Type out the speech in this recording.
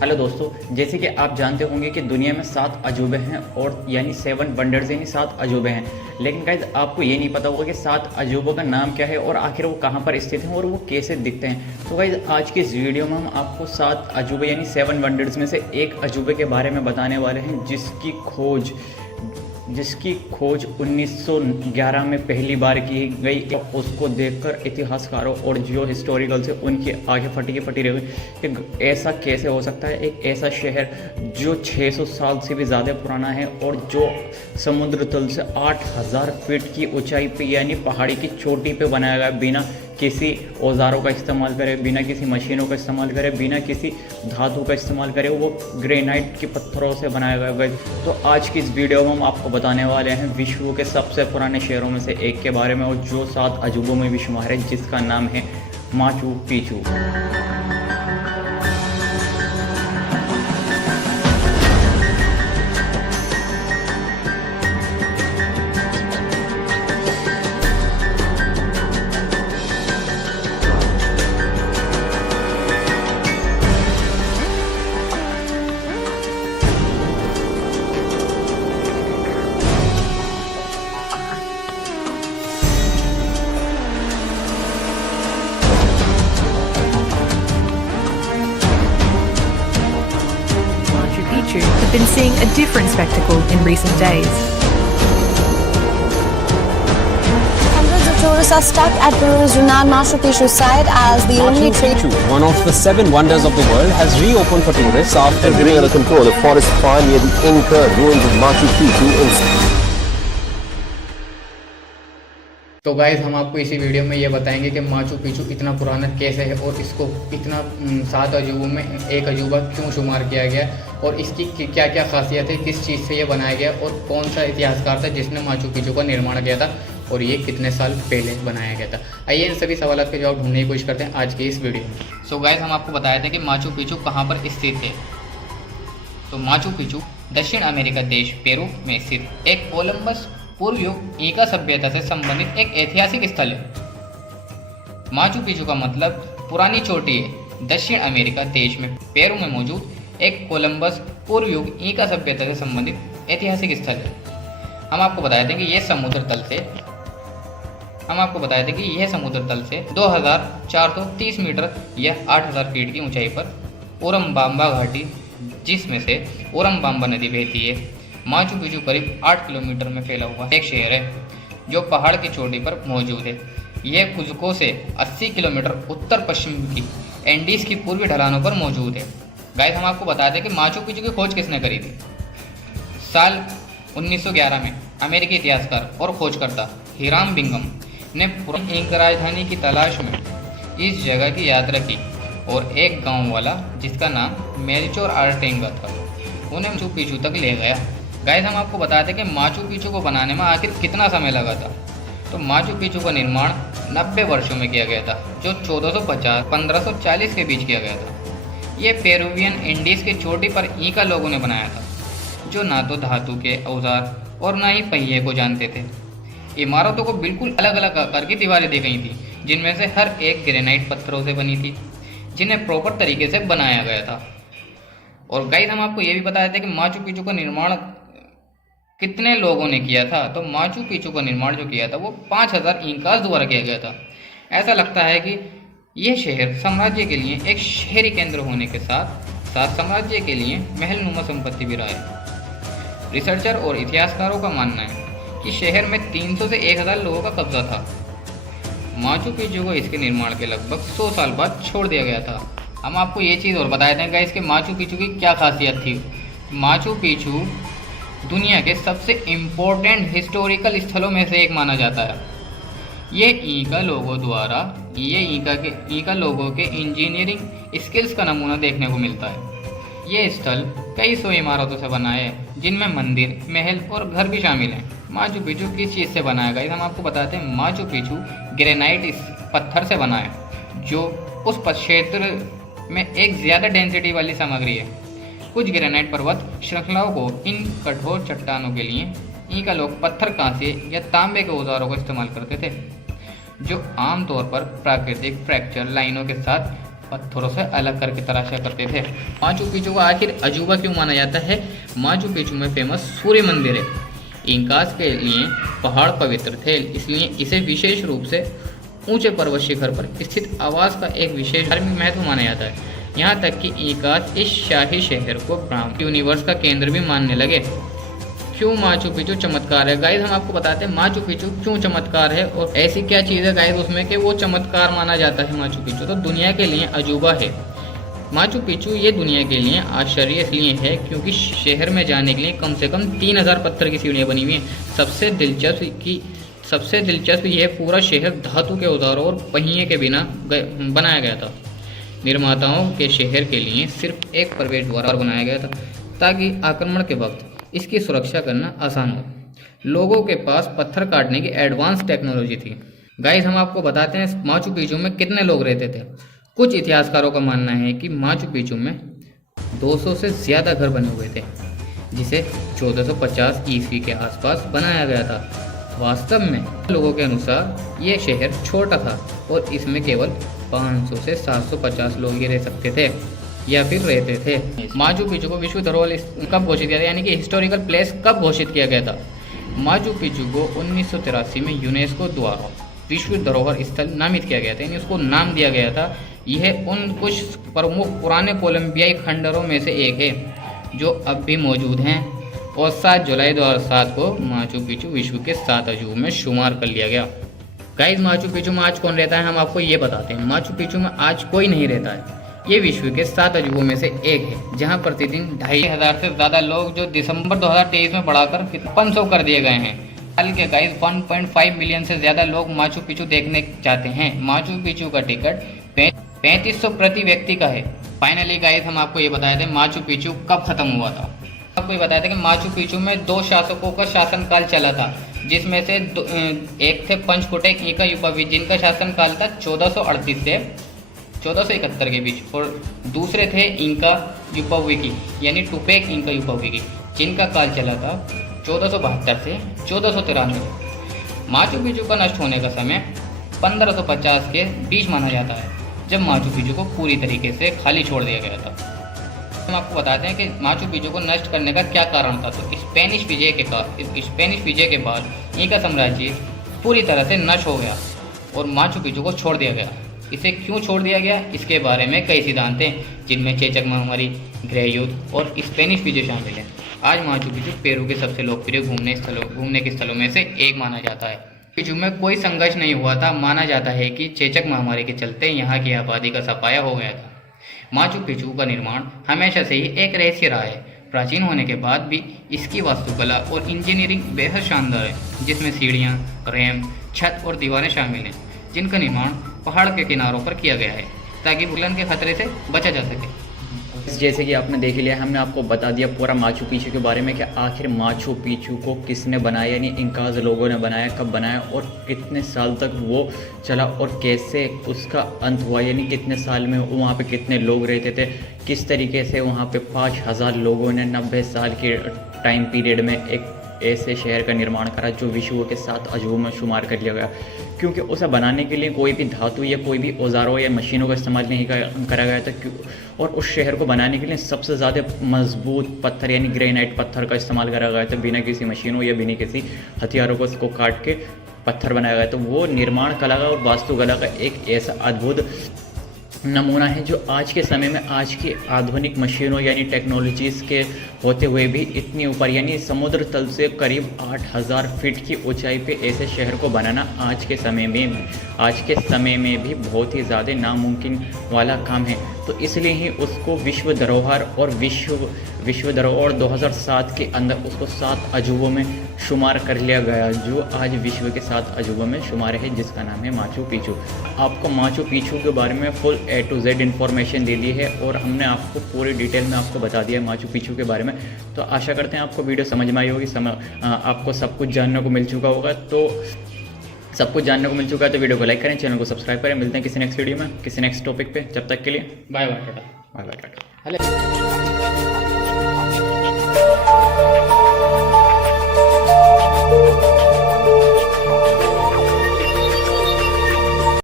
Hello दोस्तों, जैसे कि आप जानते होंगे कि दुनिया में 7 अजूबे हैं और यानी 7 वंडर्स यानी 7 अजूबे हैं। लेकिन गाइज आपको ये नहीं पता होगा कि 7 अजूबों का नाम क्या है और आखिर वो कहाँ पर स्थित हैं और वो कैसे दिखते हैं। तो गाइज आज की इस वीडियो में हम आपको 7 अजूबे यानी 7 वंडर्स में से एक अजूबे के बारे में बताने वाले हैं जिसकी खोज 1911 में पहली बार की गई। उसको देखकर इतिहासकारों और जो हिस्टोरिकल से उनकी आगे फटी रह गई कि ऐसा कैसे हो सकता है। एक ऐसा शहर जो 600 साल से भी ज़्यादा पुराना है और जो समुद्र तल से 8000 फीट की ऊंचाई पे यानी पहाड़ी की चोटी पे बनाया गया, बिना किसी औजारों का इस्तेमाल करे, बिना किसी मशीनों का इस्तेमाल करे, बिना किसी धातु का इस्तेमाल करे, वो ग्रेनाइट के पत्थरों से बनाया गया। तो आज की इस वीडियो में हम आपको बताने वाले हैं विश्व के सबसे पुराने शहरों में से एक के बारे में और जो 7 अजूबों में भी शुमार है, जिसका नाम है Machu Picchu. Have been seeing a different spectacle in recent days. Hundreds of tourists are stuck at Peru's renowned Machu Picchu site as the only Machu Picchu, one of the 7 wonders of the world, has reopened for tourists after getting under control the forest fire near the Inca ruins of Machu Picchu in तो guys हम आपको इसी video में ये बताएंगे कि Machu Picchu इतना पुराना कैसे है और इसको इतना 7 अजूबों में एक अजूबा क्यों शुमार किया गया और इसकी क्या क्या खासियत है, किस चीज़ से ये बनाया गया और कौन सा इतिहासकार था जिसने माचू पिचू का निर्माण किया था और ये कितने साल पहले बनाया गया था। आइए इन सभी सवालों के जवाब ढूंढने की कोशिश करते हैं आज की इस वीडियो में। सो गाइज हम आपको बताया था कि माचू पिचू कहाँ पर स्थित है। तो माचू पिचू दक्षिण अमेरिका देश पेरू में स्थित एक कोलंबस पूर्व युग इंका सभ्यता से संबंधित एक ऐतिहासिक स्थल है। माचू पिचू का मतलब पुरानी चोटी है। दक्षिण अमेरिका देश में पेरू में मौजूद एक कोलंबस पूर्व युग इंका सभ्यता से संबंधित ऐतिहासिक स्थल है। हम आपको बताए थे कि यह समुद्र तल से 2430 मीटर या 8000 फीट की ऊंचाई पर ओरमबाम्बा घाटी, जिसमें से ओरमबाम्बा नदी बहती है। माचू पिचू करीब 8 किलोमीटर में फैला हुआ एक शहर है जो पहाड़ की चोटी पर मौजूद है। यह कुज्को से 80 किलोमीटर उत्तर पश्चिम की एंडीज की पूर्वी ढलानों पर मौजूद है। गाइस हम आपको बता दें कि माचू पिचू की खोज किसने करी थी। साल 1911 में अमेरिकी इतिहासकार और खोजकर्ता हिराम बिंगम ने पुरानी इंका राजधानी की तलाश में इस जगह की यात्रा की और एक गाँव वाला जिसका नाम मेलचोर आर्टेंगा था उन्हें माचू पिचू तक ले गया। गाइस हम आपको बताते हैं कि माचू पिचू को बनाने में आखिर कितना समय लगा था। तो माचू पिचू का निर्माण 90 वर्षों में किया गया था, जो 1450-1540 के बीच किया गया था। ये पेरुवियन इंडीज की चोटी पर इंका लोगों ने बनाया था, जो ना तो धातु के औजार और ना ही पहिए को जानते थे। इमारतों को बिल्कुल अलग अलग आकार की दीवारें दी गई थी, जिनमें से हर एक ग्रेनाइट पत्थरों से बनी थी, जिन्हें प्रॉपर तरीके से बनाया गया था। और गाइस हम आपको ये भी बताए थे कि माचू पिचू का निर्माण कितने लोगों ने किया था। तो माचू पिचू का निर्माण जो किया था वो 5000 इंकास द्वारा किया गया था। ऐसा लगता है कि यह शहर साम्राज्य के लिए एक शहरी केंद्र होने के साथ साथ साम्राज्य के लिए महलनुमा संपत्ति भी रहा है। रिसर्चर और इतिहासकारों का मानना है कि शहर में 300 से 1000 लोगों का कब्जा था। माचू पिचू को इसके निर्माण के लगभग 100 साल बाद छोड़ दिया गया था। हम आपको ये चीज़ और बताए थे इसके माचू पिचू की क्या खासियत थी। माचू पिचू दुनिया के सबसे इम्पोर्टेंट हिस्टोरिकल स्थलों में से एक माना जाता है। ये इंका लोगों के इंजीनियरिंग स्किल्स का नमूना देखने को मिलता है। ये स्थल कई सौ इमारतों से बना है, जिनमें मंदिर, महल और घर भी शामिल हैं। माचू पिचू किस चीज़ से बना है? हम आपको बताते हैं माचू पिचू ग्रेनाइट पत्थर से बना है, जो उस क्षेत्र में एक ज़्यादा डेंसिटी वाली सामग्री है। कुछ ग्रेनाइट पर्वत श्रृंखलाओं को इन कठोर चट्टानों के लिए इंका लोग पत्थर, कांसे या तांबे के औजारों का इस्तेमाल करते थे, जो आमतौर पर प्राकृतिक फ्रैक्चर लाइनों के साथ पत्थरों से अलग करके तराशा करते थे। माचू पिचू को आखिर अजूबा क्यों माना जाता है? माचू पिचू में फेमस सूर्य मंदिर है। इंकास के लिए पहाड़ पवित्र थे, इसलिए इसे विशेष रूप से ऊंचे पर्वत शिखर पर स्थित आवास का एक विशेष धार्मिक महत्व माना जाता है। यहाँ तक कि इंकास इस शाही शहर को ब्रह्म यूनिवर्स का केंद्र भी मानने लगे। क्यों माचू पिचू चमत्कार है? गाइस हम आपको बताते हैं माचू पिचू क्यों चमत्कार है और ऐसी क्या चीज़ है गाइस उसमें कि वो चमत्कार माना जाता है। माचू पिचू तो दुनिया के लिए अजूबा है। माचू पिचू ये दुनिया के लिए आश्चर्य इसलिए है क्योंकि शहर में जाने के लिए कम से कम 3000 पत्थर की सीढ़ियाँ बनी हुई हैं। सबसे दिलचस्प यह पूरा शहर धातु के औजारों और पहिए के बिना बनाया गया था। निर्माताओं के शहर के लिए सिर्फ एक प्रवेश द्वार बनाया गया था ताकि आक्रमण के वक्त इसकी सुरक्षा करना आसान हो। लोगों के पास पत्थर काटने की एडवांस टेक्नोलॉजी थी। गाइस हम आपको बताते हैं माचू पिचू में कितने लोग रहते थे। कुछ इतिहासकारों का मानना है कि माचू पिचू में 200 से ज़्यादा घर बने हुए थे, जिसे 1450 ईस्वी के आसपास बनाया गया था। वास्तव में लोगों के अनुसार ये शहर छोटा था और इसमें केवल 500 से 750 लोग ही रह सकते थे या फिर रहते थे। माचू पिचू को विश्व धरोहर कब घोषित किया था, यानी कि हिस्टोरिकल प्लेस कब घोषित किया गया था? माचू पिचू को 1983 में यूनेस्को द्वारा विश्व धरोहर स्थल नामित किया गया था, यानी उसको नाम दिया गया था। यह उन कुछ प्रमुख पुराने कोलंबियाई खंडरों में से एक है जो अब भी मौजूद हैं और 7 जुलाई 2007 को माचू पिचू विश्व के 7 अजूबों में शुमार कर लिया गया। गाइस माचू पिचू में आज कौन रहता है हम आपको ये बताते हैं। माचू पिचू में आज कोई नहीं रहता है। ये विश्व के 7 अजूबों में से एक है जहां प्रतिदिन 2500 से ज़्यादा लोग जो दिसंबर 2023 में बढ़ाकर 500 कर दिए गए हैं। साल के गाइस 1.5 मिलियन से ज़्यादा लोग माचू पिचू देखने जाते हैं। माचू पिचू का टिकट 3500 प्रति व्यक्ति का है। फाइनली गाइस हम आपको ये बताए थे माचू पिचू कब खत्म हुआ था। आपको ये बताया था कि माचू पिचू में 2 शासकों का शासनकाल चला था, जिसमें से एक थे पंचकुटेक इंका युपावी जिनका शासनकाल था 1438 से 1471 के बीच, और दूसरे थे इंका युपाविकी यानी टुपेक इंका युपाविकी जिनका काल चला था 1472 से 1493। माचू पिचू का नष्ट होने का समय 1550 के बीच माना जाता है, जब माचू पिचू को पूरी तरीके से खाली छोड़ दिया गया था। हम आपको बताते हैं कि माचू पिचू को नष्ट करने का क्या कारण था। तो स्पेनिश विजय के बाद इंका साम्राज्य पूरी तरह से नष्ट हो गया और माचू पिचू को छोड़ दिया गया। इसे क्यों छोड़ दिया गया, इसके बारे में कई सिद्धांत हैं, जिनमें चेचक महामारी, गृह युद्ध और स्पेनिश विजय शामिल है। आज माचू पिचू पेरू के सबसे लोकप्रिय घूमने के स्थलों में से एक माना जाता है। पिचू में कोई संघर्ष नहीं हुआ था। माना जाता है कि चेचक महामारी के चलते यहाँ की आबादी का सफाया हो गया था। माचू पिचू का निर्माण हमेशा से ही एक रहस्य रहा है। प्राचीन होने के बाद भी इसकी वास्तुकला और इंजीनियरिंग बेहद शानदार है, जिसमें सीढ़ियाँ, रैंप, छत और दीवारें शामिल हैं, जिनका निर्माण पहाड़ के किनारों पर किया गया है ताकि भूलन के खतरे से बचा जा सके। जैसे कि आपने देख लिया, हमने आपको बता दिया पूरा माचू पिचू के बारे में कि आखिर माचू पिचू को किसने बनाया, यानी इंकाज लोगों ने बनाया, कब बनाया और कितने साल तक वो चला और कैसे उसका अंत हुआ, यानी कितने साल में वहाँ पे कितने लोग रहते थे, किस तरीके से वहाँ पे 5000 लोगों ने 90 साल के टाइम पीरियड में एक ऐसे शहर का निर्माण करा जो विश्व के 7 अजूबों में शुमार कर लिया गया। क्योंकि उसे बनाने के लिए कोई भी धातु या कोई भी औजारों या मशीनों का इस्तेमाल नहीं करा गया था, और उस शहर को बनाने के लिए सबसे ज़्यादा मजबूत पत्थर यानी ग्रेनाइट पत्थर का इस्तेमाल करा गया था। बिना किसी मशीनों या बिना किसी हथियारों को उसको काट के पत्थर बनाया गया। तो वो निर्माण कला का और वास्तुकला का एक ऐसा अद्भुत नमूना है जो आज के समय में आज की आधुनिक मशीनों यानी टेक्नोलॉजीज़ के होते हुए भी इतनी ऊपर यानी समुद्र तल से करीब 8000 फीट की ऊंचाई पे ऐसे शहर को बनाना आज के समय में भी बहुत ही ज़्यादा नामुमकिन वाला काम है। तो इसलिए ही उसको विश्व धरोहर और विश्व धरोहर 2007 के अंदर उसको 7 अजूबों में शुमार कर लिया गया, जो आज विश्व के 7 अजूबों में शुमार है, जिसका नाम है माचू पिचू। आपको माचू पिचू के बारे में full A to Z information दे दी है और हमने आपको पूरी डिटेल में आपको बता दिया है माचू पिचू के बारे में। तो आशा करते हैं आपको वीडियो समझ में आई होगी, आपको सब कुछ जानने को मिल चुका होगा। तो सब कुछ जानने को मिल चुका है तो वीडियो को लाइक करें, चैनल को सब्सक्राइब करें। मिलते हैं किसी नेक्स्ट वीडियो में किसी नेक्स्ट टॉपिक पे। जब तक के लिए बाय बाय टाटा।